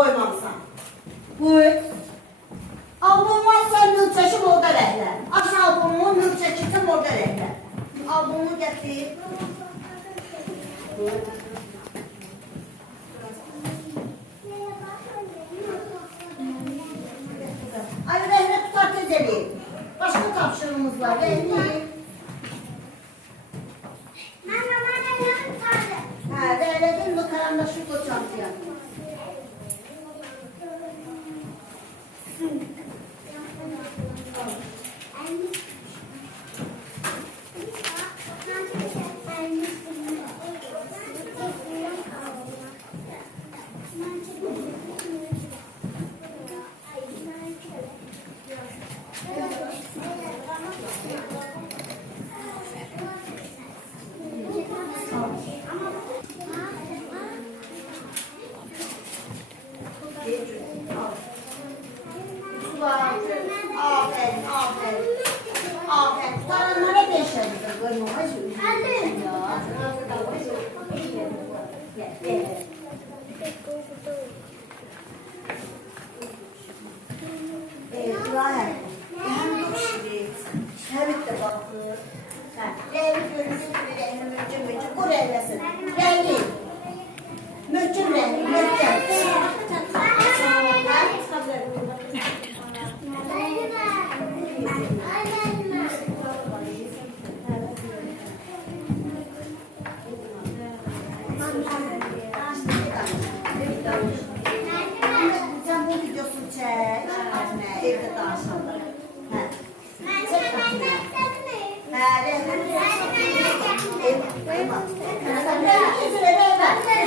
koymamışsan. Buyur. Albumuma sen nül çekim orada rəhlər. Aç albumumu nül çekirdim orada rəhlər. Albumu getir. Ay rəhlə tutar tez eləyim. Başka tapşırığımız var. Rəhlə. Ha, rəhlədən bu karandaşı koy çantıya. Aferin, aferin. Aferin. Tutanlara 5 yaşında koymamız İbrahim, hem şirin, hem de bakır. Rəhli görüntü gibi rəhli möhkəm, bu rəhləsin. Rəhli, möhkəm rəhli, möhkəm. Sen bu videosunu çek, evde danışalım. Çek bakayım. Rəhli. Tamam. Sen rəhli ver.